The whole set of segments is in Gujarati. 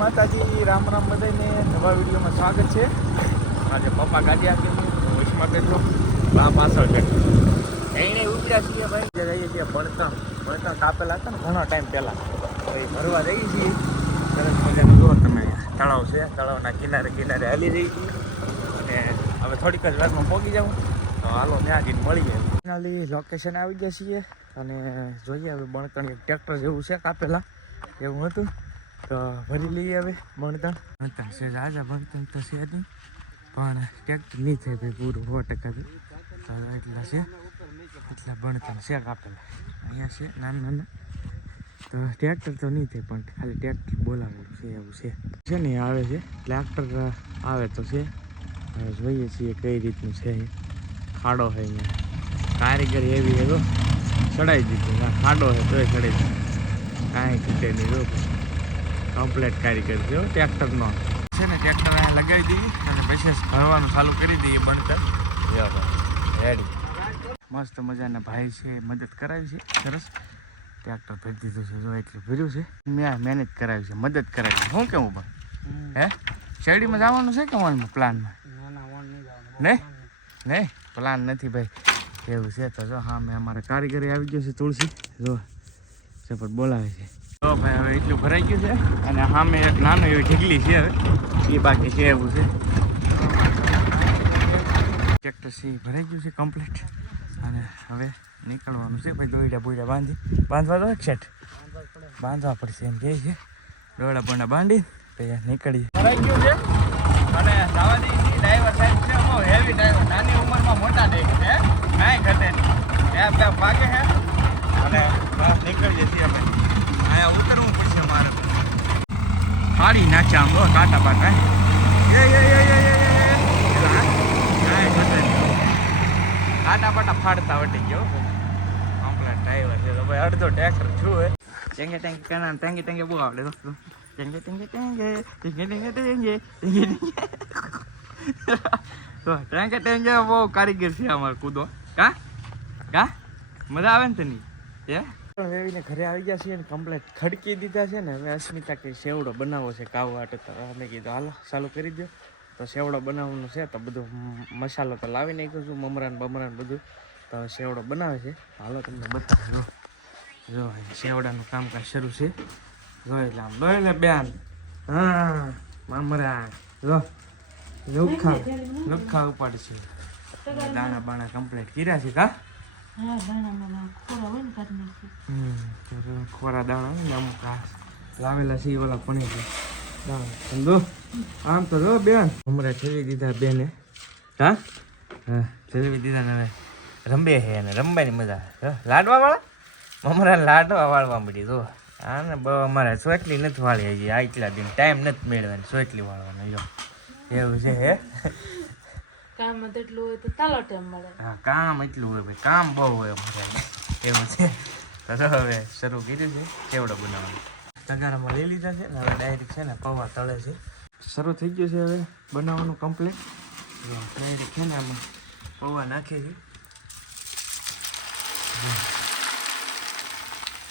માતાજી, રામ રામ બધાને નવા વિડીયોમાં સ્વાગત છે. આજે પપ્પા ગાડી આપી વોઇસમાં બેઠો બા પાછળ બેઠો એને ઉપડ્યા છીએ ભાઈ. જઈએ છીએ ભણતા કાપેલા હતા ને ઘણો ટાઈમ પહેલાં ભાઈ ભરવા જઈએ છીએ. સરસ મજાનું જુઓ તમે, તળાવ છે, તળાવના કિનારે હાલી જઈએ છીએ અને હવે થોડીક જ વારમાં પહોંચી જાઉં તો હાલો ત્યાં જઈને મળીએ. ફાઇનલી લોકેશન આવી ગયા છીએ અને જોઈએ હવે બણતણ એક ટ્રેક્ટર જેવું છે કાપેલા એવું હતું તો ભરી લઈએ. હવે બણતણ છે રાજા બણતણ તો છે નહીં પણ ટ્રેક્ટર નહીં થાય ભાઈ પૂરું 100% એટલા છે. એટલા બણતણ છે કાપેલા અહીંયા છે નાના તો ટ્રેક્ટર તો નહીં થાય પણ ખાલી ટ્રેક્ટર બોલાવેલું છે એવું છે ને આવે છે ટ્રેક્ટર આવે તો છે. હવે જોઈએ છીએ કઈ રીતનું છે. ખાડો છે અહીંયા કારીગરી એવી છે તો ચડાવી દીધું, ખાડો છે તોય ચડાવી દીધું, કાંઈ ઘટે નહીં જો કમ્પ્લેટ કારીગર છે ટ્રેક્ટરનો છે ને. ટ્રેક્ટર અહીંયા લગાવી દઈએ અને પછી ભરવાનું ચાલુ કરી દઈએ બણતર રેડી. મસ્ત મજાના ભાઈ છે મદદ કરાવી છે સરસ. ટ્રેક્ટર ભરી દીધું છે જો એટલું ભર્યું છે. મેં મહેનત કરાવી છે મદદ કરાવી છે. શું કેવું ભાઈ હે શેરડીમાં જવાનું છે કે વનમાં પ્લાનમાં નહીં પ્લાન નથી ભાઈ એવું છે. તો જો હા મેં અમારા કારીગરી આવી ગયો છે તુલસી જો સપોર્ટ બોલાવે છે. તો ભાઈ હવે એટલું ભરાઈ ગયું છે અને સામે એક નાનું એવી ઢીકલી છે હવે એ બાકી છે એવું છે. ટ્રેક્ટર છે એ ભરાઈ ગયું છે કમ્પ્લીટ અને હવે નીકળવાનું છે ભાઈ. દોયડા બોયડા બાંધવા દો સેટ બાંધવા પડશે એમ કહે છે. દોયડા બોયડા બાંધી પછી નીકળીએ. ભરાઈ ગયું છે અને જવા દઈએ છીએ. ડ્રાઈવર સાહેબ છે બહુ હેવી ડ્રાઈવર, નાની ઉંમરમાં મોટા દે છે કાંઈ ઘટે નહીં બે ભાગે છે અને બસ નીકળીએ છીએ અમે. અહીંયા ઉતરવું પડશે અમારે. ફાડી નાખ્યા આમ બહુ કાંટા બાટા કાંઈ ઘટે નહીં. કાંટા બાટા ફાડતા વટી ગયો કમ્પ્લેટ ડ્રાઈવર છે તો ભાઈ અડધો ટ્રેક્ટર છું હોય. ટેંગે ટેંગે કેના ટેંગે બહુ આવડે દોસ્તો. ટેંગે ટેંગે ટેંગે ટેંગે ટેંગે ટેંગે ટેંગે તો ટેંગે ટેંગે બહુ કારીગર છે અમારે કૂદો કા મજા આવે ને તની એ વેવીને ઘરે આવી ગયા છીએ ને કમ્પ્લેટ ખડકી દીધા છે ને. હવે અસ્મિતા કે સેવડો બનાવવો છે કાવ વાટે તો અમે કીધું હાલો ચાલુ કરી દો. તો સેવડો બનાવવાનું છે તો બધું મસાલો તો લાવી નાખ્યો છું મમરાન બમરાન બધું તો સેવડો બનાવે છે. હાલો તમને બતાવો જો સેવડાનું કામકાજ શરૂ છે. જો એટલે આમ દોય ને બેન હા મમરા જો લુખા ઉપાડ છે. દાણા બાણા કમ્પ્લીટ કર્યા છે કા ખોરા દાણા ને અમુક લાવેલા છે ઓલા પનીર દાણા આમ તો જો બેન મમરા ઠેવી દીધા બેને હા ઠેવી દીધા ને હવે રંબે છે અને રમવાની મજા લાડવા વાળા મમરા લાડવા વાળવા મળી જો હા ને બહુ અમારે સોટલી નથી વાળી હજી આટલા દિન ટાઈમ નથી મેળવાની સોટલી વાળવાનો જો એવું છે હે કામ એટલું હોય તો ચાલો ટાઈમ મળે. હા કામ એટલું હોય ભાઈ કામ બહુ હોય અમારે એવું છે. તો હવે શરૂ કર્યું છે કેવડો બનાવવાનું. તગારામાં લઈ લીધા છે ને હવે ડાયરેક્ટ છે ને પૌવા તળે છે. શરૂ થઈ ગયું છે હવે બનાવવાનું કમ્પ્લીટ. ડાયરેક્ટ છે ને આમાં પૌવા નાખે છે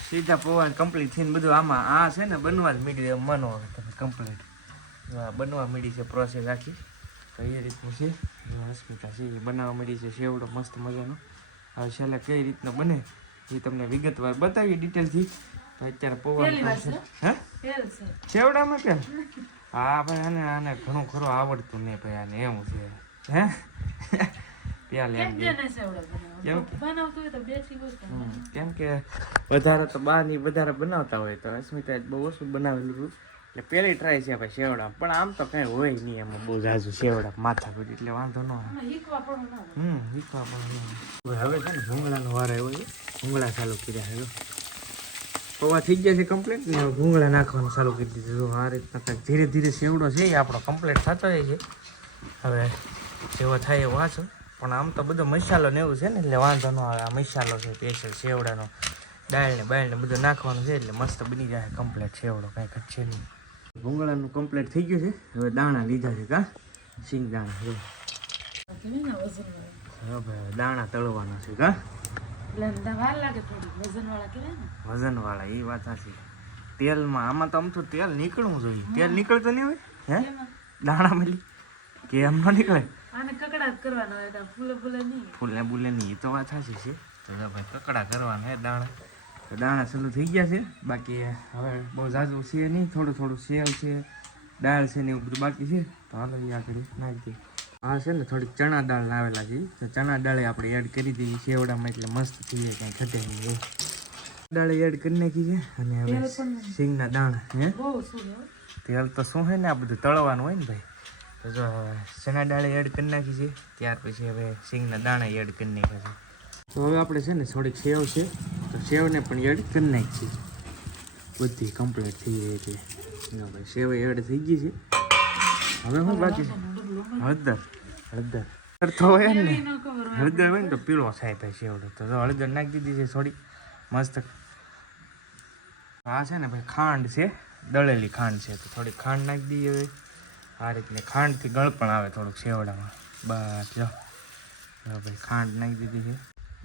સીધા પૌવા કમ્પ્લીટ થઈને બધું આમાં આ છે ને બનવા જ મીડી મનો હવે તમે કમ્પ્લીટ બનવા મીડી છે પ્રોસેસ આખી. તો એ રીતનું છે અસ્મિતા છે એ બનાવવા મળી છે સેવડો મસ્ત મજાનો. હવે છેલ્લે કઈ રીતનો બને એ તમને વિગતવાર બતાવી ડિટેલથી. તો અત્યારે પૌવા હે સેવડામાં કે હા ભાઈ આને ઘણું ખરું આવડતું નહીં ભાઈ આને એવું છે હે પ્યાલ કેમ કે વધારે તો બહારની વધારે બનાવતા હોય તો અસ્મિતા બહુ ઓછું બનાવેલું હતું એટલે પહેલી ટ્રાય છે ભાઈ સેવડા. પણ આમ તો કઈ હોય નહીં એમાં બહુ જાજુ સેવડા માથા પડી એટલે વાંધો ન આવે શીખવા પણ હવે છે ને ભૂંગળાનો વાર આવ્યો છે. ભૂંગળા ચાલુ કર્યા છે પૌવા થઈ ગયા છે કમ્પ્લીટ ને ભૂંગળા નાખવાનું ચાલુ કરી દીધું. આ રીતના ધીરે ધીરે સેવડો છે એ આપણો કમ્પ્લીટ થતો હોય છે. હવે જેવો થાય એવો વાંચો પણ આમ તો બધો મસાલો ને એવું છે ને એટલે વાંધો ન આવે. આ મસાલો છે સ્પેશિયલ સેવડાનો દાળ ને બાળ ને બધું નાખવાનું છે એટલે મસ્ત બની જાય કમ્પ્લીટ સેવડો કાંઈ ઘટશે નહીં. ભૂંગળાનું કમ્પ્લીટ થઈ ગયું છે. હવે દાણા લીધા છે કા સિંગ દાણા જો હા ભાઈ દાણા તળવાના છે કા વજન વાળા એ વાત સાચી. તેલમાં આમાં તો આમ તો તેલ નીકળવું જોઈએ. તેલ નીકળતું નહીં હોય હે દાણા મળી કે એમ ન નીકળે. આને કકડાટ કરવાનો હોય તો ફૂલે ફૂલે નહીં. ફૂલે બુલે નહીં એ તો વાત સાચી છે. તો જો ભાઈ કકડા કરવાના હે દાણા. તો દાણા ચાલુ થઈ ગયા છે. બાકી હવે બહુ ઝાઝું છે નહીં, થોડું થોડું સેવ છે, દાળ છે ને એવું બધું બાકી છે. તો હાલો એ આગળ નાખી દઈએ. આ છે ને થોડીક ચણા દાળ લાવેલા છે, તો ચણા દાળે આપણે એડ કરી દઈએ સેવડામાં એટલે મસ્ત થઈ જાય, કાંઈ ઘટે નહીં એવું. દાળે એડ કરી નાખી છે અને હવે સિંગના દાણા હે બહુ શું હે. તેલ તો શું છે ને આ બધું તળવાનું હોય ને ભાઈ. તો જો ચણા દાળે એડ કરી નાખી છે, ત્યાર પછી હવે સિંગના દાણા એડ કરી નાખ્યા છે. તો હવે આપણે છે ને થોડીક સેવ છે તો સેવને પણ એડ કરી નાખી છે. બધી કમ્પ્લીટ થઈ ગઈ છે. ભાઈ સેવ એડ થઈ ગઈ છે. હવે શું બાકી છે? હળદર. હળદર તો હોય ને, હળદર હોય ને તો પીળો થાય ભાઈ સેવડો. તો જો હળદર નાખી દીધી છે થોડી મસ્ત. આ છે ને ભાઈ ખાંડ છે, દળેલી ખાંડ છે, તો થોડી ખાંડ નાખી દઈએ. હવે આ રીતને ખાંડથી ગળ પણ આવે થોડુંક સેવડામાં. બસ જો ભાઈ ખાંડ નાખી દીધી છે.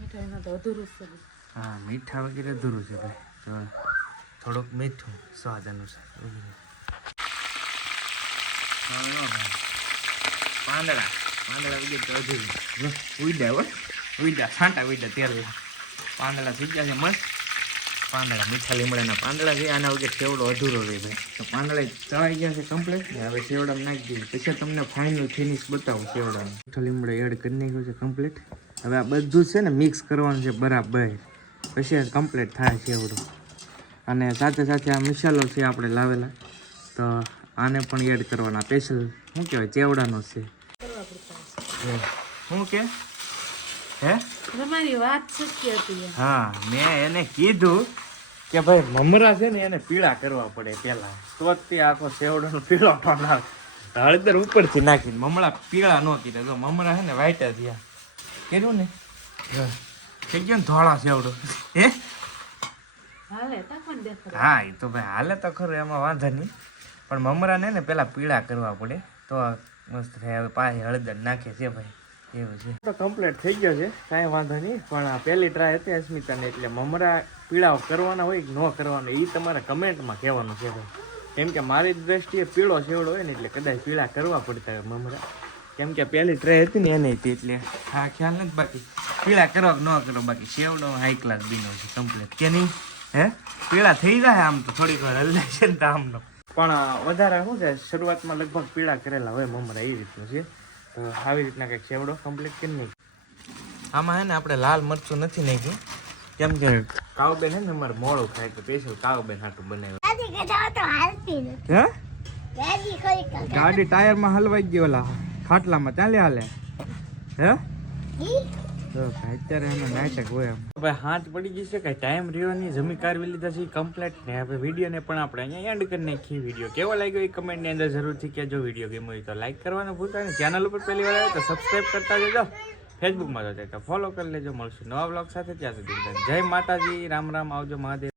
મીઠાઈમાં તો અધૂરું છે. હા મીઠા વગેરે અધૂરું છે ભાઈ. તો થોડુંક મીઠું સ્વાદ અનુસાર. પાંદડા વગેરે તો અધૂરું. ઉઈડા છાંટા ઉઈડા તેલ પાંદડા થઈ ગયા છે મસ્ત. પાંદડા મીઠા લીમડાના પાંદડા છે. આના વગર સેવડો અધૂરો રહે ભાઈ. તો પાંદડા ચડાઈ ગયા છે કમ્પ્લીટ. હવે સેવડામાં નાખી દઈએ પછી તમને ફાઇનલ ફિનિશ બતાવું સેવડાનું. મીઠા લીમડા એડ કરી નાખ્યું છે કમ્પ્લીટ. હવે આ બધું છે ને મિક્સ કરવાનું છે બરાબર, પછી કમ્પ્લીટ થાય સેવડો. અને સાથે સાથે આ મસાલો છે આપણે લાવેલા, તો આને પણ એડ કરવાના. સ્પેશિયલ શું કહેવાય ચેવડાનો છે. શું કે હે તમારી વાત સત્ય હતી. હા મેં એને કીધું કે ભાઈ મમરા છે ને એને પીળા કરવા પડે પહેલા, તો જ તે આખો સેવડાનો પીળો ટોન આવે. હળદર ઉપરથી નાખીને મમરા પીળા ન કીધા. તો મમરા છે ને વ્હાઈટ જ થયા કીધું ને થઈ ગયો ને ધોળા સેવડો હે. હાલે તા પણ દેખાય. હા એ તો ભાઈ હાલે તો ખરું, એમાં વાંધો નહીં. પણ મમરાને ને પેલા પીળા કરવા પડે તો મસ્ત થાય. હવે પાછી હળદર નાખે છે ભાઈ, એવું છે. તો કમ્પ્લીટ થઈ ગયો છે, કાંઈ વાંધો નહીં. પણ આ પહેલી ટ્રાય હતી અસ્મિતાને, એટલે મમરા પીળા કરવાના હોય કે ન કરવાના એ તમારે કમેન્ટમાં કહેવાનું છે ભાઈ. કેમ કે મારી દ્રષ્ટિએ પીળો સેવડો હોય ને એટલે કદાચ પીળા કરવા પડતા હોય મમરા. કેમ કે પહેલી ટ્રાય હતી ને એને હતી એટલે હા ખ્યાલ નથી. બાકી પીળા કરવા કે ન કરો, બાકી સેવડો હાઈ ક્લાસ બીનો છે કમ્પ્લીટ કે નહીં હે. પીળા થઈ જાય આમ તો થોડીક વાર હલાય છે ને તો આમનો, પણ વધારે શું છે શરૂઆતમાં લગભગ પીળા કરેલા હોય મમરા એ રીતનું છે. તો આવી રીતના કંઈક સેવડો કમ્પ્લીટ કરી નાખી. આમાં હે ને આપણે લાલ મરચું નથી નાખ્યું, કેમ કે કાવબેન હે ને અમારે મોડું ખાય તો સ્પેશિયલ કાવબેન હાટું બનાવ્યું. હે ગાડી ટાયરમાં હલવાઈ ગયો ઓલા ખાટલામાં ચાલે હાલે હે. તો અત્યારે એનો નાટક હોય એમ ભાઈ. હાથ પડી ગઈ છે, કઈ ટાઈમ રહ્યો નહીં, જમી કારવી લીધા છે કમ્પ્લીટ ને. હવે વિડીયોને પણ આપણે અહીંયા એન્ડ કરી નાખીએ. વિડીયો કેવો લાગ્યો એ કમેન્ટની અંદર જરૂરથી કહેજો. વિડીયો ગમ્યો હોય તો લાઈક કરવાનું ભૂલતા નહીં. ચેનલ ઉપર પહેલી વાર આવે તો સબસ્ક્રાઈબ કરતા જજો. ફેસબુકમાં તો ફોલો કરી લેજો. મળશું નવા બ્લોગ સાથે. ત્યાં સુધી જય માતાજી, રામ રામ, આવજો મહાદેવ.